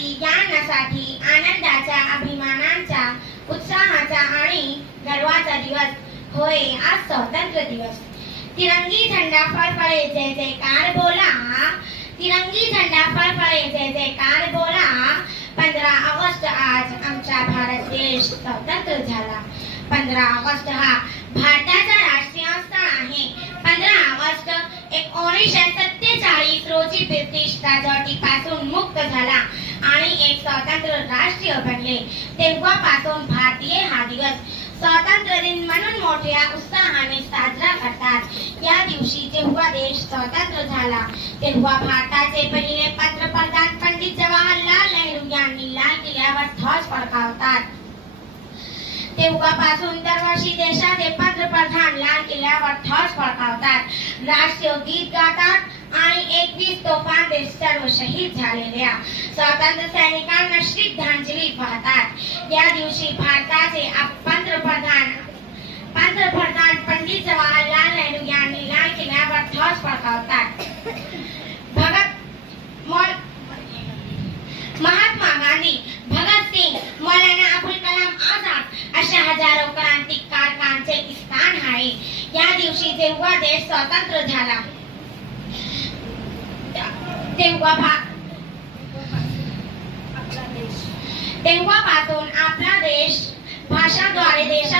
यशासाठी ज्ञानासाठी आनंदाचा अभिमानाचा उत्साहाचा आणि गर्वाचा दिवस होय आज स्वातंत्र्य दिवस। तिरंगी झंडा फडफडे जय जयकार बोला, तिरंगी झंडा फडफडे जय जयकार बोला। 15 ऑगस्ट आज आमचा भारत देश स्वतंत्र झाला। 15 ऑगस्ट हा भारताचा राष्ट्रीय सण आहे। 15 ऑगस्ट 1947 रोजी ब्रिटिश राजवटीपासून मुक्त झाला आणि एक स्वतंत्र राष्ट्र बनले। तेव्हापासून भारतीय हा दिवस स्वातंत्र्य दिन म्हणून मोठ्या उत्साहाने साजरा करतात। या दिवशी जेव्हा देश स्वतंत्र झाला तेव्हा भारताचे पहिले पंतप्रधान पंडित जवाहरलाल नेहरू यांनी लाल किल्ल्यावर ध्वज फडकावतात। तेव्हापासून दरवर्षी देशाचे पंतप्रधान लाल किल्ल्यावर ध्वज फडकावतात, राष्ट्रीय गीत गातात आणि 21 तोफांचे सर्व शहीद झालेल्या स्वातंत्र्य सैनिकांना श्रद्धांजली वाहतात। या दिवशी भारताचे पंतप्रधान पंडित जवाहरलाल नेहरू यांनी लाल किल्ल्यावर ध्वज फडकावतात। महात्मा गांधी, भगत सिंग, मौलाना अबुल कलाम आझाद अशा हजारो क्रांतिकारकांचे स्थान आहे। या दिवशी जेव्हा देश स्वतंत्र झाला तेव्हापासून आपला देश भाषाद्वारे देशाला